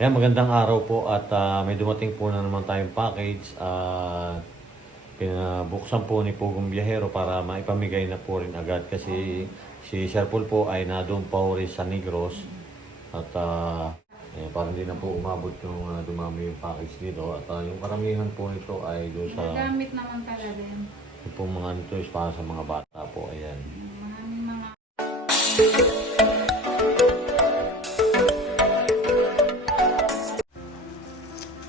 Kaya magandang araw po at ah, may dumating po na naman tayong package at pinabuksan po ni Pugong Biyahero para maipamigay na po rin agad kasi si Sir Paul po ay na doon pa rin sa Negros at ah, eh, parang hindi na po umabot yung ah, dumami yung package dito at ah, yung karamihan po nito ay doon sa Nagamit naman talaga yun. yung pong mga nito is para sa mga bata po ayan. Maraming mga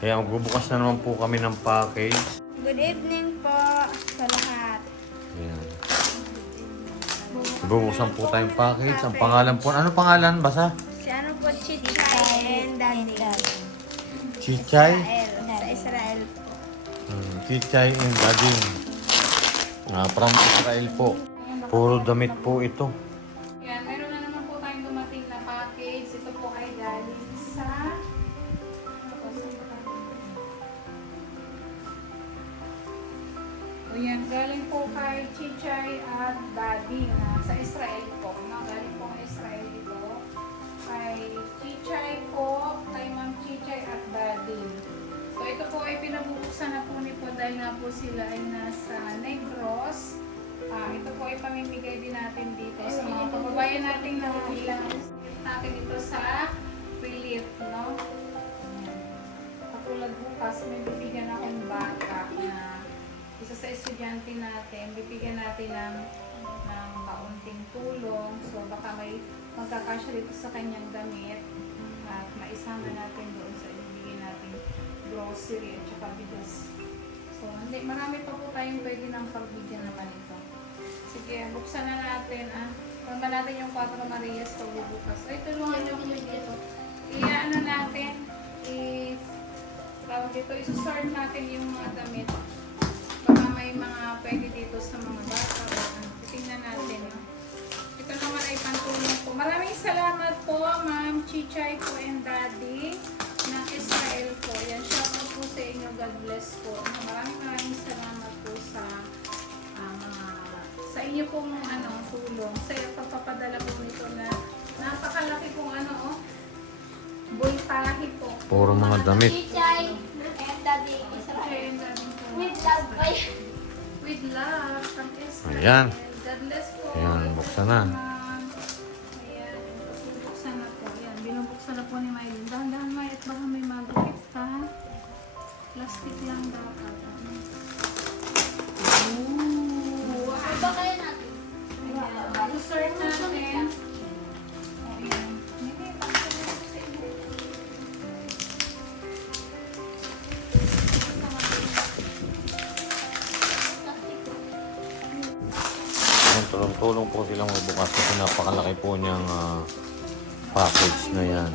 Kaya magbubukas na naman po kami ng package. Good evening po sa lahat. Ayan. Bubuksan po tayong package. Ang pangalan po, ano pangalan? Basa? Si ano po, Chichay and Daddy. Chichay? Israel. Sa Israel po. Hmm, Chichay and Dading. Ah, from Israel po. Puro damit po ito. O yan, galing po kay Chichay at Daddy na sa Israel po. No? Galing po kay Israel ito. Kay Chichay po, kay Ma'am Chichay at Daddy. So ito po ay pinabubuksan na po ni po dahil nga po sila ay nasa Negros. Ah, ito po ay pamimigay din natin dito sa mga kababayan natin na ilang natin ito sa relief, no? Ayan. Katulad bukas, may bibigyan akong bata isa sa estudyante natin, bibigyan natin ng, ng kaunting tulong. So baka may magkakasya dito sa kanyang damit at maisama natin doon sa ibigay natin grocery at saka bigas. So, hindi, marami pa po tayong pwede ng pagbigyan naman ito. Sige, buksan na natin, ah. Tama natin yung 4 Marias pagbubukas. Ay, tulungan niyo ko dito. I-ano natin, i tawag dito, isusort natin yung mga damit. May mga pwede dito sa mga bata o ano. Tingnan natin, no? Ito naman ay pantulong po. Maraming salamat po, Ma'am Chichay po and Daddy ng Israel po. Yan, shout out po sa inyo. God bless po. Maraming maraming salamat po sa ah, mga sa inyo pong ano, tulong. Sa pagpapadala po nito na napakalaki pong ano, oh. Bultahi po. Puro mga damit. Chichay and Daddy Israel. Chichay and Daddy po. With love yan. With love from Israel. Ayan. God bless po. Ayan, buksan na. Tulong-tulong po silang magbukas kasi napakalaki po niyang ah, package na yan.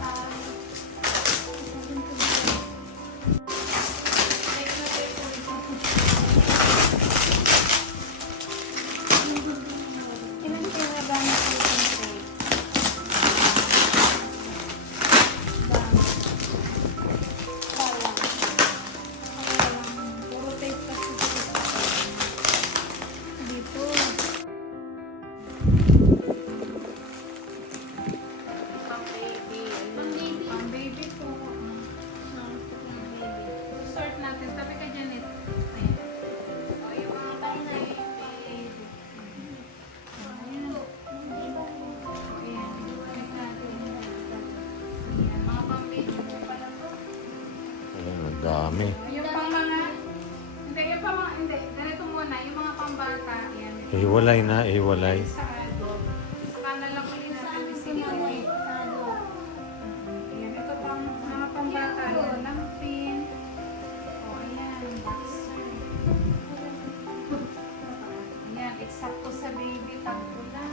Baby, takbo lang.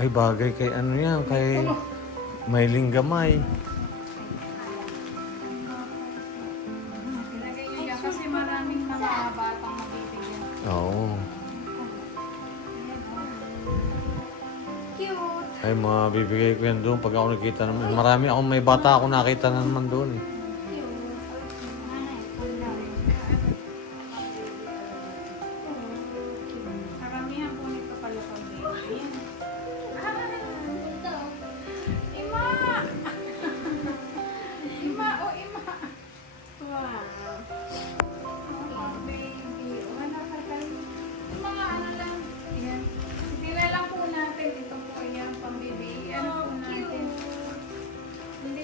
Ay, bagay kay ano yan, kay Mailing Gamay. Ilagay maraming mga. Ay, mabibigay ko yan doon pag ako nakita naman. Marami akong may bata ako nakita na naman doon eh.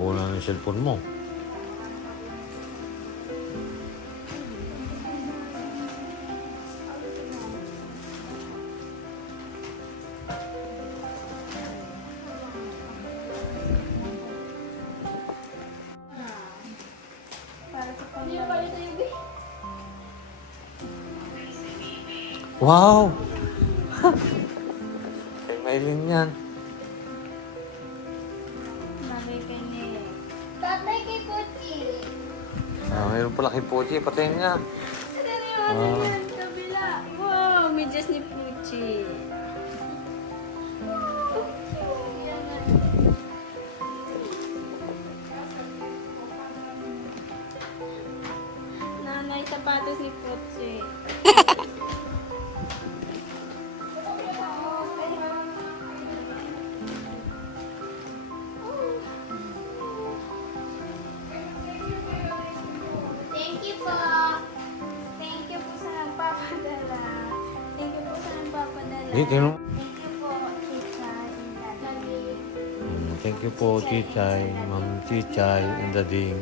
Baka natabunan ng cellphone mo. Wow! Kay Maylin yan. Puti. Ah, mayroon pala kay Puti. Patayin nga. Ano Ah. yan? Kabila. Wow, medyas ni Puchi. Nanay, sapatos ni Puchi. Tingnan mo. Thank you po, Chichay, Ma'am Chichay, and Dading.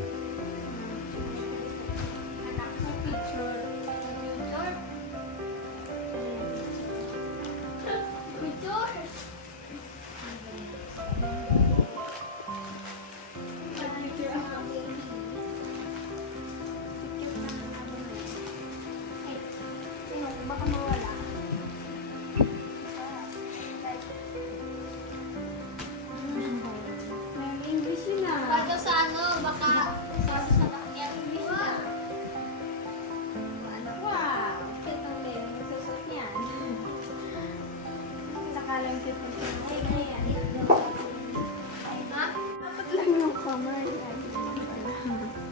Ang mga lang yung kamay.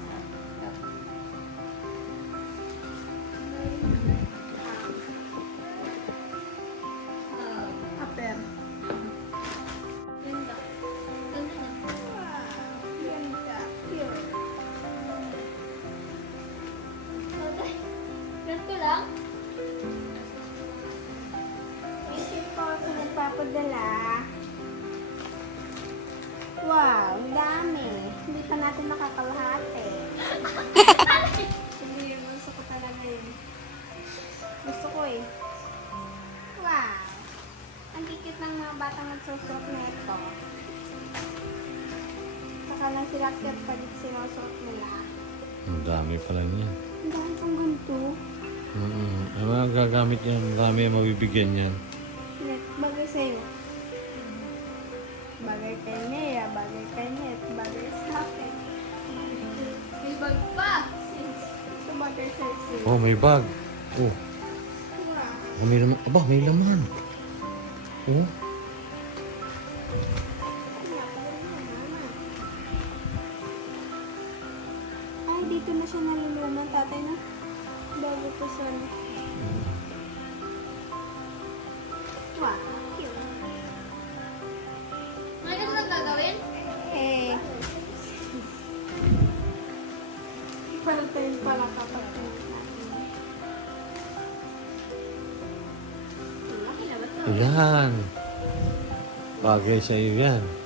Saka lang sila cute pa dito sinusuot nila. Ang dami pala niya. Ang dami pang ganito. Mm-mm. Ang mga gagamit yan, ang dami ang mabibigyan yan. Bagay sa'yo. Bagay kay Nea, bagay kay Net, bagay sa akin. May bag pa. Ito bagay sa isi. Oh, may bag. Oh, oh may laman. Aba, may laman. Oh, dito na siya naluluman, tatay na. Bago po sa Wow, cute. May ganun lang gagawin? Eh. Parang tayo pala kapag? Ayan. Bagay sa iyo yan.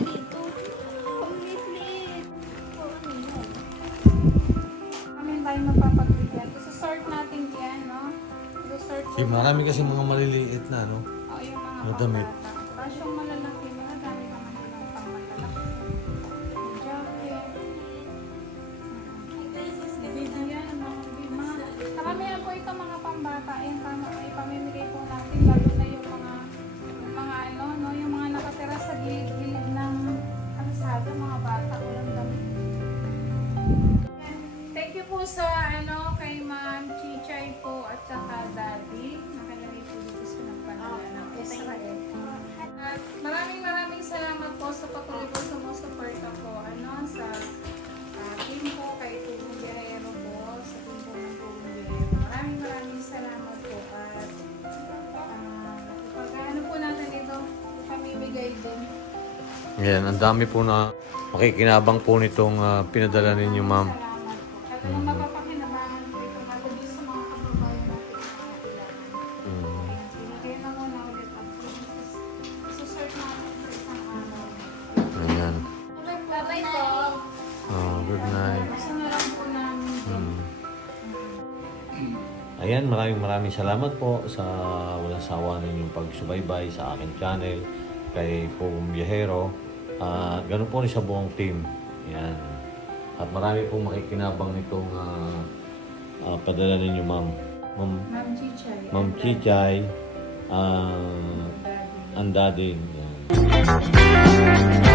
marami kasi mga maliliit na, no? O, yung mga Na damit. Yan, ang dami po na makikinabang po nitong ah, pinadala ninyo, ma'am. Mm. Araw. Ayan. Bye-bye po. Oh, good night. Mm. Ayan, maraming maraming salamat po sa walang sawa ninyong pagsubaybay sa aking channel kay Pugong Biyahero. At ganun po rin sa buong team. Ayan. At marami pong makikinabang nitong ah, ah, padala ninyo, ma'am. Ma'am, Ma'am Chichay. Ma'am Chichay, ah, Daddy. ang daddy. Ayan.